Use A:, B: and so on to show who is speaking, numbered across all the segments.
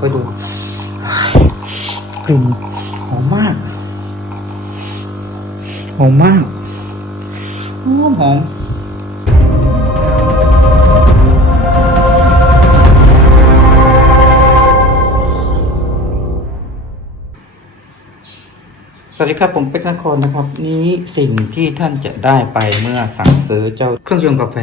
A: ค่อยดูกลิ่นหอมมากหอมมากหอมหอมสวัสดีครับ ผมเป็กนครนะครับ นี้สิ่งที่ท่านจะได้ไปเมื่อสั่งซื้อเจ้าเครื่องยนต์กาแฟ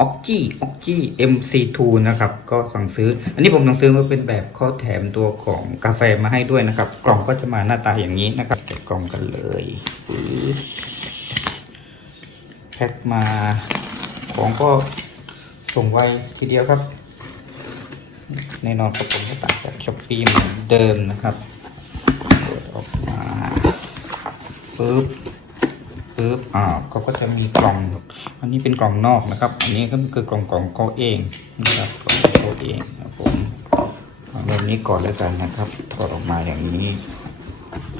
A: ออกกี้ออกกี้ MC2 นะครับ ก็สั่งซื้อ อันนี้ผมสั่งซื้อมาเป็นแบบข้อแถมตัวของกาแฟมาให้ด้วยนะครับ กล่องก็จะมาหน้าตาอย่างนี้นะครับแกะกล่องกันเลยแพ็คมาของก็ส่งไวทีเดียวครับแน่นอนครับผมก็ต่างจากช้อปปี้เหมือนเดิมนะครับเปิดออกมาปึ๊บ ปึ๊บอ่าเขาก็จะมีกล่อง อันนี้เป็นกล่องนอกนะครับ อันนี้ก็คือกล่องของเขาเองนะครับกล่องของเขาเองครับผมเอาแบบนี้ก่อนแล้วกันนะครับถอดออกมาอย่างนี้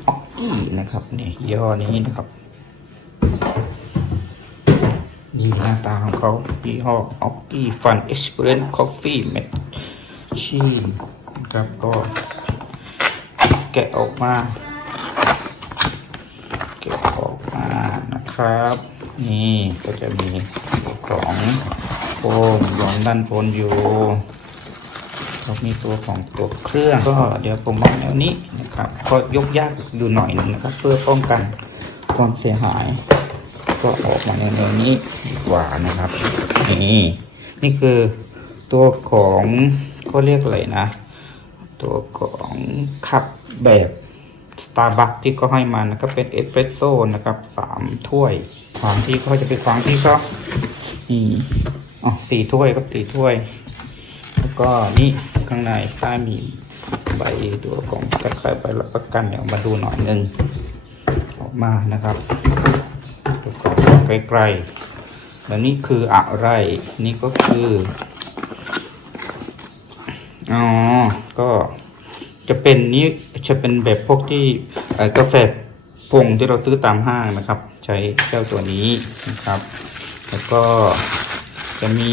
A: ออกกี้นะครับนี่ย่อนี้นะครับนี่หน้าตาของเขายี่ห้อออกกี้ฟันเอ็กซ์เพรสคอฟฟี่เมชีนครับก็แกะออกมา แกะออกมา นะครับ นี่ก็จะมีตัวของโฟมรองด้านบนอยู่ก็มีตัวของตัวเครื่องก็เดี๋ยวผมมองแนวนี้นะครับก็ยกยากดูหน่อยหนึงนะครับ เพื่อป้องกันความเสียหาย ก็ออกมาในแนวนี้ดีกว่านะครับนี่นี่คือตัวของเขาเรียกอะไรนะ ตัวของคัพแบบ สตาร์บัคที่ก็ให้มานะครับเป็นเอสเปรสโซ่นะครับสามถ้วยขวางที่เขาจะไปขวางที่เขานี่อ๋อสี่ถ้วยครับสี่ถ้วย แล้วก็นี่ข้างในถ้ามีใบตัวของคล้ายๆใบรับประกันเดี๋ยวมาดูหน่อยหนึ่งออกมานะครับตัวของไกลๆแล้วนี่คืออะไรนี่ก็คืออ๋อก็จะเป็นนี้ จะเป็นแบบพวกที่กาแฟผงที่เราซื้อตามห้างนะครับ ใช้เจ้าตัวนี้นะครับ แล้วก็จะมี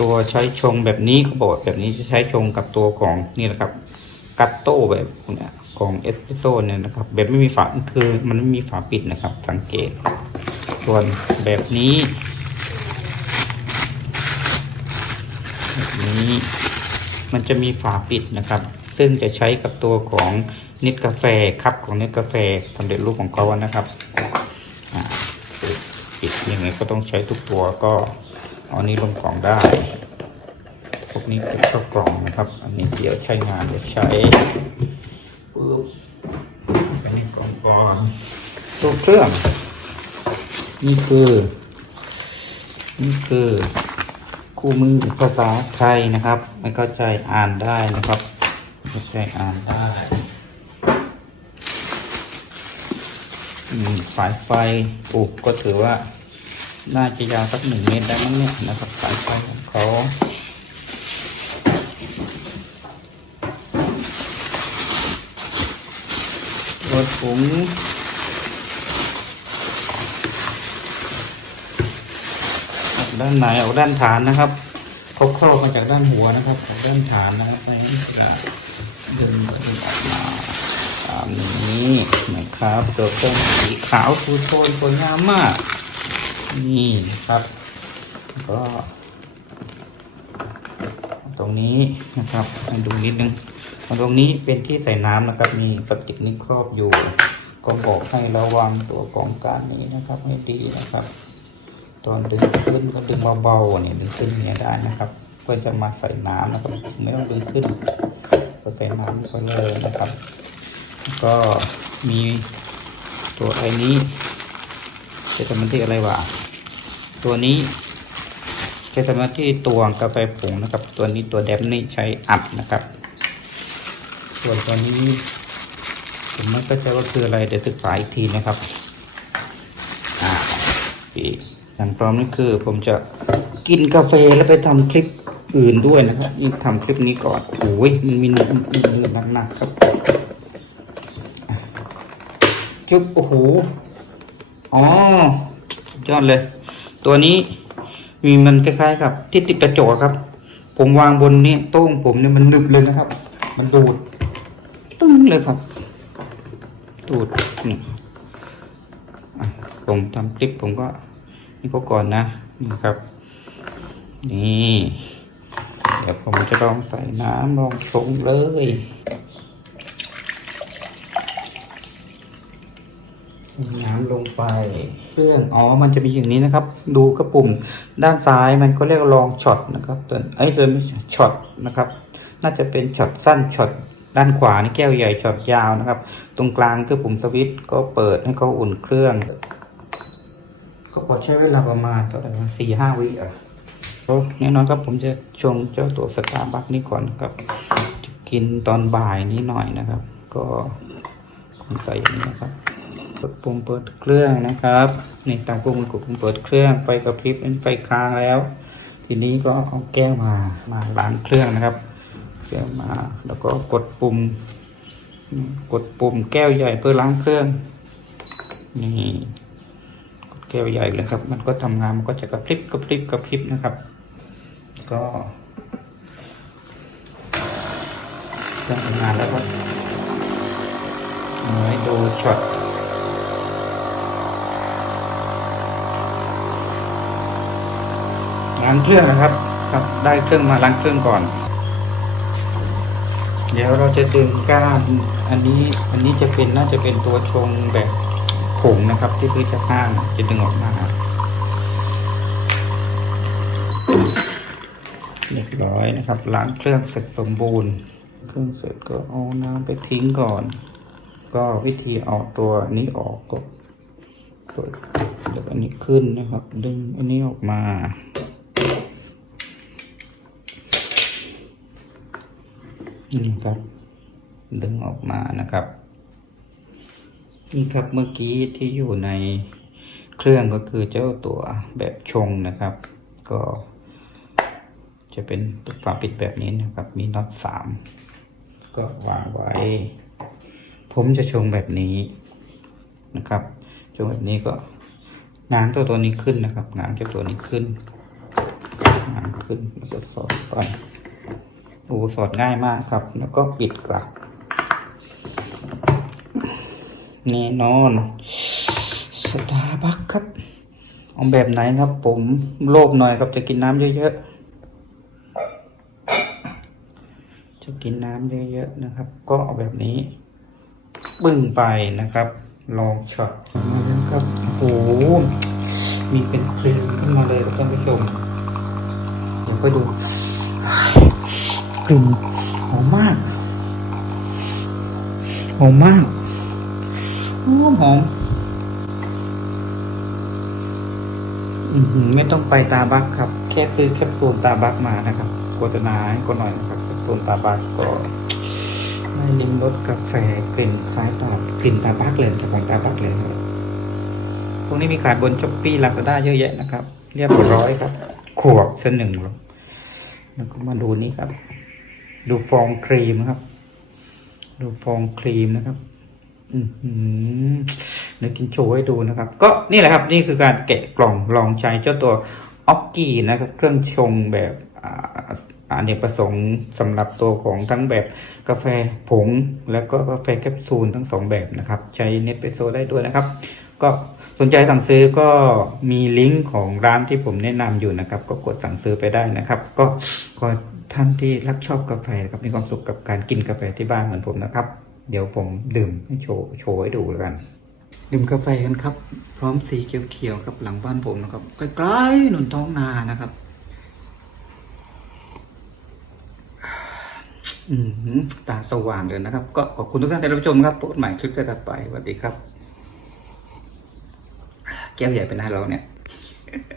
A: ตัวใช้ชงแบบนี้เขาบอกแบบนี้จะใช้ชงกับตัวของนี่นะครับกัตโต้แบบนี้ของเอสเปรสโซ่เนี่ยนะครับ แบบไม่มีฝาคือมันไม่มีฝาปิดนะครับ สังเกต ส่วนแบบนี้แบบนี้ มันจะมีฝาปิดนะครับ ซึ่งจะใช้กับตัวของนิดกาแฟคัพของนิดกาแฟสำเร็จรูปของเขาอะนะครับอ่าปิดยังไงก็ต้องใช้ทุกตัวก็เอานี้ลงกล่องได้ พวกนี้เป็นเข้ากล่องนะครับ อันนี้เดี๋ยวใช้งานเดี๋ยวใช้ปึ๊บอันนี้กล่องก่อนตัวเครื่อง นี่คือนี่คือคู่มือภาษาไทยนะครับ ไม่เข้าใจอ่านได้นะครับ ไม่เข้าใจอ่านได้อืมสายไฟปลูกก็ถือว่า น่าจะยาวสักหนึ่งเมตรได้มั้งเนี่ยนะครับ สายไฟของเขาตัวถุงด้านไหนออกด้านฐานนะครับเขาครอบมาจากด้านหัวนะครับออกด้านฐานนะครับในนี้จะ ดึงดึงออกมาตามนี้นะครับตัวเครื่องสีขาวทูโทนสวยงามมาก นี่นะครับ ก็ตรงนี้นะครับให้ดูนิดนึงตรงนี้เป็นที่ใส่น้ำนะครับ มีปฏิกนิครอบอยู่ ก็บอกให้ระวังตัวกองการนี้นะครับให้ดีนะครับ ตอนดึงขึ้นก็ดึงเบาๆเนี่ยดึงขึ้นเนี่ยได้นะครับเพื่อจะมาใส่น้ำนะครับ ไม่ต้องดึงขึ้น ก็ใส่น้ำไปเลยนะครับ ก็มีตัวไอ้นี้จะทำหน้าที่อะไรวะตัวนี้จะทำหน้าที่ตวงกาแฟผงนะครับ ตัวนี้ตัวแดมนี่ใช้อัดนะครับ ส่วนตัวนี้ผมไม่เข้าใจว่าคืออะไรเดี๋ยวศึกษาอีกทีนะครับอ่าอีกอย่างพร้อมนี่คือผมจะกินกาแฟแล้วไปทำคลิป อื่นด้วยนะครับนี่ทำคลิปนี้ก่อนโอ้ยมันมีเนื้อเนื้อหนักๆครับจุ๊บโอ้โหอ๋อยอดเลย ตัวนี้มีมันคล้ายๆกับ ที่ติดกระจกครับ ผมวางบนนี้โต้งผมเนี่ยมันหนึบเลยนะครับ มันดูดตึ้งเลยครับ ดูดนี่ผมทำคลิปผมก็ นี่ก็ก่อนนะนี่ครับ นี่ ดี๋ยวผมจะลองใส่น้ำลองชงเลย น้ำลงไป เครื่องอ๋อมันจะมีอย่างนี้นะครับ ดูกระปุ่มด้านซ้ายมันก็เรียกลองช็อตนะครับตัวไอ้ตัวช็อตนะครับ น่าจะเป็นช็อตสั้นช็อตด้านขวานี่แก้วใหญ่ช็อตยาวนะครับ ตรงกลางคือปุ่มสวิตช์ก็เปิดให้เขาอุ่นเครื่อง ก็พอใช้เวลาประมาณเท่าไหร่สี่ห้าวิอะ แน่นอนครับผมจะชงเจ้าตัวสตาร์บัคนี้ก่อนครับจะกินตอนบ่ายนี้หน่อยนะครับ ก็ใส่อย่างนี้นะครับกดปุ่มเปิดเครื่องนะครับนี่ตามปุ่มกดปุ่มเปิดเครื่องไฟกระพริบเป็นไฟค้างแล้ว ทีนี้ก็เอาแก้วมามาล้างเครื่องนะครับแก้วมาแล้วก็กดปุ่ม กดปุ่มแก้วใหญ่เพื่อล้างเครื่องนี่กดแก้วใหญ่เลยครับ มันก็ทำงานมันก็จะกระพริบกระพริบกระพริบนะครับ ก็เครื่องทำงานแล้วก็เอาไว้ดูช็อตล้างเครื่องนะครับ ครับ ได้เครื่องมาล้างเครื่องก่อน เดี๋ยวเราจะดึงก้านอันนี้อันนี้จะเป็นน่าจะเป็นตัวชงแบบผงนะครับ ที่พื้นจะข้างจะดึงออกมา เรียบร้อยนะครับ ล้างเครื่องเสร็จสมบูรณ์ เครื่องเสร็จก็เอาน้ำไปทิ้งก่อน ก็วิธีเอาตัวนี้ออกก็กดเดี๋ยวอันนี้ขึ้นนะครับ ดึงอันนี้ออกมานี่ครับ ดึงออกมานะครับ นี่ครับเมื่อกี้ที่อยู่ในเครื่องก็คือเจ้าตัวแบบชงนะครับ ก็ จะเป็นฝาปิดแบบนี้นะครับ มีน็อตสามก็วางไว้ ผมจะชงแบบนี้นะครับชงแบบนี้ก็ง้างตัวตัวนี้ขึ้นนะครับง้างเจ้าตัวนี้ขึ้นง้างขึ้นแล้วก็สอดไปโอ้สอดง่ายมากครับ แล้วก็ปิดกลับแน่นอนสตาร์บัคครับเอาแบบไหนครับ ผมโลภหน่อยครับจะกินน้ำเยอะๆ จะกินน้ำเยอะๆนะครับ ก็เอาแบบนี้ปึ้งไปนะครับ ลองช็อตมาแล้วครับโอ้โหมีเป็นครีมขึ้นมาเลยครับท่านผู้ชม เดี๋ยวก็ดูกลิ่นหอมมากหอมมากหอมหอมไม่ต้องไปตาบักครับ แค่ซื้อแคปซูลตาบักมานะครับโฆษณาให้ก็หน่อยนะครับ คปซูลตาบักก็ไม่ลิ้มรสกาแฟกลิ่นคล้ายตากลิ่นตาบักเลยจากของตาบักเลยครับพวกนี้มีขายบนช้อปปี้ลาซาด้าเยอะแยะนะครับ เรียบร้อยครับ ขวบเส้นหนึ่งลงแล้วก็มาดูนี่ครับ ดูฟองครีมครับ ดูฟองครีมนะครับอือหือเดี๋ยวกินโชว์ให้ดูนะครับ ก็นี่แหละครับ นี่คือการแกะกล่องลองใช้เจ้าตัวออกกี้นะครับ เครื่องชงแบบ อ่าอาเนี่ยประสงค์สำหรับตัวของทั้งแบบกาแฟผง แล้วก็กาแฟแคปซูลทั้งสองแบบนะครับ ใช้เนสเปรสโซได้ด้วยนะครับ ก็สนใจสั่งซื้อก็มีลิงก์ของร้านที่ผมแนะนำอยู่นะครับ ก็กดสั่งซื้อไปได้นะครับ ก็ขอท่านที่รักชอบกาแฟนะครับมีความสุขกับการกินกาแฟที่บ้านเหมือนผมนะครับ เดี๋ยวผมดื่มให้โชว์โชว์ให้ดูกัน ดื่มกาแฟกันครับ พร้อมสีเขียวๆครับหลังบ้านผมนะครับใกล้ๆหนุนท้องนานะครับ อือหือ ตาสว่างเลยนะครับ ก็ขอบคุณทุกท่านที่รับชมครับพบกันใหม่คลิปถัดไปสวัสดีครับ แก้วใหญ่เป็นหน้าเราเนี่ย